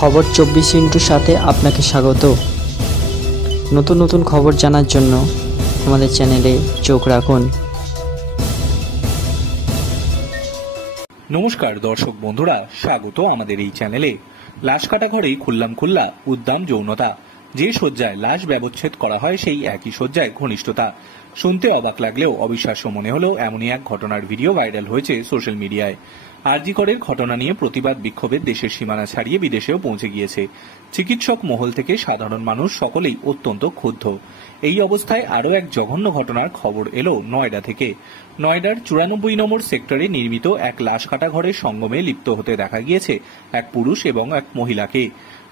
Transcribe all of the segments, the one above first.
খবর 24 সাথে আপনাকে স্বাগত। নতুন নতুন খবর জানার জন্য আমাদের চ্যানেলে চোখ রাখুন। নমস্কার দর্শক বন্ধুরা, স্বাগত আমাদের এই চ্যানেলে। লাশ কাটা ঘরেই খুল্লা উদ্দাম যৌনতা। যে শয্যায় লাশ ব্যবচ্ছেদ করা হয় সেই একই শয্যায় ঘনিষ্ঠতা। শুনতে অবাক লাগলেও অবিশ্বাস্য মনে হলেও এমনই এক ঘটনার ভিডিও ভাইরাল হয়েছে সোশ্যাল মিডিয়ায়। আর.জি. করের ঘটনা নিয়ে প্রতিবাদ বিক্ষোভের দেশের সীমানা ছাড়িয়ে বিদেশেও পৌঁছে গিয়েছে। চিকিৎসক মহল থেকে সাধারণ মানুষ সকলেই অত্যন্ত ক্ষুব্ধ। এই অবস্থায় আরও এক জঘন্য ঘটনার খবর এলো নয়ডা থেকে। নয়ডার 94 নম্বর সেক্টরে নির্মিত এক লাশ কাটা ঘরের সঙ্গমে লিপ্ত হতে দেখা গিয়েছে এক পুরুষ এবং এক মহিলাকে।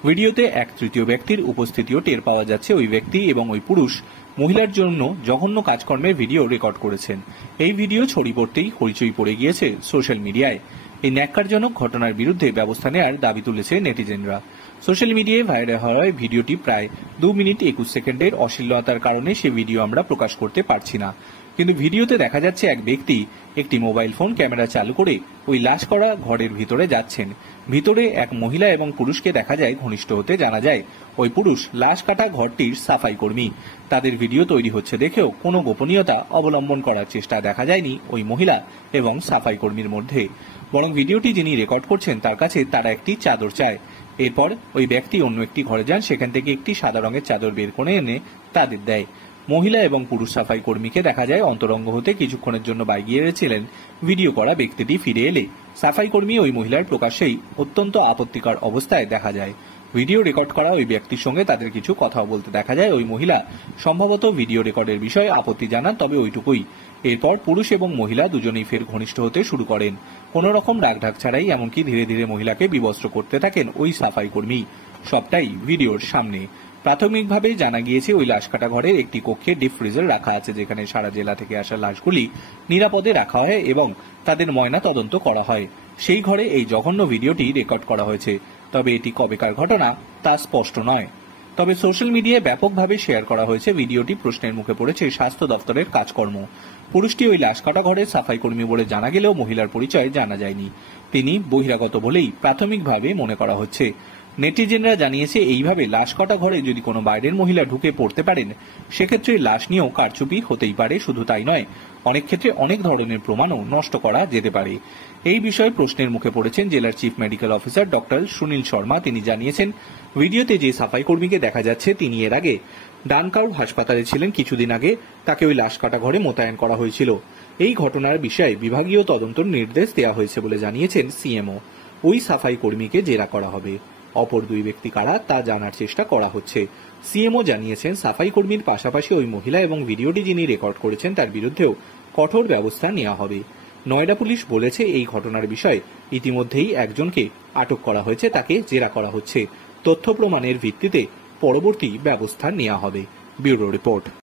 ভিডিওতে এক তৃতীয় ব্যক্তির উপস্থিতিও টের পাওয়া যাচ্ছে। ওই ব্যক্তি এবং ওই পুরুষ মহিলার জন্য জঘন্য কাজকর্মের ভিডিও রেকর্ড করেছেন। এই ভিডিও ছড়িয়ে পড়তেই হইচই পড়ে গিয়েছে সোশ্যাল মিডিয়ায়। এই ন্যাক্কারজনক ঘটনার বিরুদ্ধে ব্যবস্থা নেওয়ার দাবি তুলেছে নেটিজেনরা। সোশ্যাল মিডিয়ায় ভাইরাল হওয়া ভিডিওটি প্রায় 2 মিনিট 21 সেকেন্ডের। অশ্লীলতার কারণে সে ভিডিও আমরা প্রকাশ করতে পারছি না, কিন্তু ভিডিওতে দেখা যাচ্ছে এক ব্যক্তি একটি মোবাইল ফোন ক্যামেরা চালু করে ওই লাশ করা ঘরের ভিতরে যাচ্ছেন। ভিতরে এক মহিলা এবং পুরুষকে দেখা যায় ঘনিষ্ঠ হতে। জানা যায় ওই পুরুষ লাশ কাটা ঘরটির সাফাই কর্মী। তাদের ভিডিও তৈরি হচ্ছে দেখেও কোনো গোপনীয়তা অবলম্বন করার চেষ্টা দেখা যায়নি ওই মহিলা এবং সাফাই কর্মীর মধ্যে, বরং ভিডিওটি যিনি রেকর্ড করছেন তার কাছে তারা একটি চাদর চায়। এরপর ওই ব্যক্তি অন্য একটি ঘরে যান, সেখান থেকে একটি সাদা রঙের চাদর বের করে এনে তাদের দেয়। মহিলা এবং পুরুষ সাফাই কর্মীকে দেখা যায় অন্তরঙ্গ হতে কিছুক্ষণের জন্য বাইরে গিয়েছিলেন। ভিডিও করা ব্যক্তিটি ফিরে এলে সাফাই কর্মী ওই মহিলার প্রকাশ্যেই অত্যন্ত আপত্তিকর অবস্থায় দেখা যায়। ভিডিও রেকর্ড করা ওই ব্যক্তির সঙ্গে তাদের কিছু কথাও বলতে দেখা যায়। ওই মহিলা সম্ভবত ভিডিও রেকর্ডের বিষয়ে আপত্তি জানান, তবে ওইটুকুই। এরপর পুরুষ এবং মহিলা দুজনেই ফের ঘনিষ্ঠ হতে শুরু করেন। কোন রকম রাগঢাক ছাড়াই, এমনকি ধীরে ধীরে মহিলাকে বিবস্ত্র করতে থাকেন ওই সাফাই কর্মী। সবটাই ভিডিওর সামনে। প্রাথমিকভাবে জানা গিয়েছে ওই লাশ কাটা ঘরের একটি কক্ষে ডিপ ফ্রিজার রাখা আছে, যেখানে সারা জেলা থেকে আসা লাশগুলি নিরাপদে রাখা হয় এবং তাদের ময়না তদন্ত করা হয়। সেই ঘরে এই জঘন্য ভিডিওটি রেকর্ড করা হয়েছে, তবে এটি কবেকার ঘটনা তা স্পষ্ট নয়। তবে সোশ্যাল মিডিয়ায় ব্যাপকভাবে শেয়ার করা হয়েছে ভিডিওটি। প্রশ্নের মুখে পড়েছে স্বাস্থ্য দপ্তরের কাজকর্ম। পুরুষটি ওই লাশ কাটা ঘরের সাফাই কর্মী বলে জানা গেলেও মহিলার পরিচয় জানা যায়নি। তিনি বহিরাগত বলেই প্রাথমিকভাবে মনে করা হচ্ছে। নেটিজেনরা জানিয়েছে এইভাবে লাশ কাটা ঘরে যদি কোনো বাইরের মহিলা ঢুকে পড়তে পারেন, সেক্ষেত্রে লাশ নিয়েও কারচুপি হতেই পারে। শুধু তাই নয়, অনেক ক্ষেত্রে অনেক ধরনের প্রমাণও নষ্ট করা যেতে পারে। এই বিষয়ে প্রশ্নের মুখে পড়েছেন জেলার chief medical officer doctor Sunil Sharma. তিনি জানিয়েছেন, ভিডিওতে যে সাফাই কর্মীকে দেখা যাচ্ছে তিনি এর আগে ডানকাউর হাসপাতালে ছিলেন। কিছুদিন আগে তাকে ওই লাশ কাটা ঘরে মোতায়েন করা হয়েছিল। এই ঘটনার বিষয়ে বিভাগীয় তদন্তর নির্দেশ দেওয়া হয়েছে বলে জানিয়েছেন সিএমও। ওই সাফাই কর্মীকে জেরা করা হবে। অপর 2 ব্যক্তি কারা তা জানার চেষ্টা করা হচ্ছে। সিএমও জানিয়েছেন, সাফাই কর্মীর পাশাপাশি ওই মহিলা এবং ভিডিওটি যিনি রেকর্ড করেছেন তার বিরুদ্ধেও কঠোর ব্যবস্থা নেওয়া হবে। নয়ডা পুলিশ বলেছে এই ঘটনার বিষয়ে ইতিমধ্যেই একজনকে আটক করা হয়েছে, তাকে জেরা করা হচ্ছে। তথ্য প্রমাণের ভিত্তিতে পরবর্তী ব্যবস্থা নেওয়া হবে। Bureau report.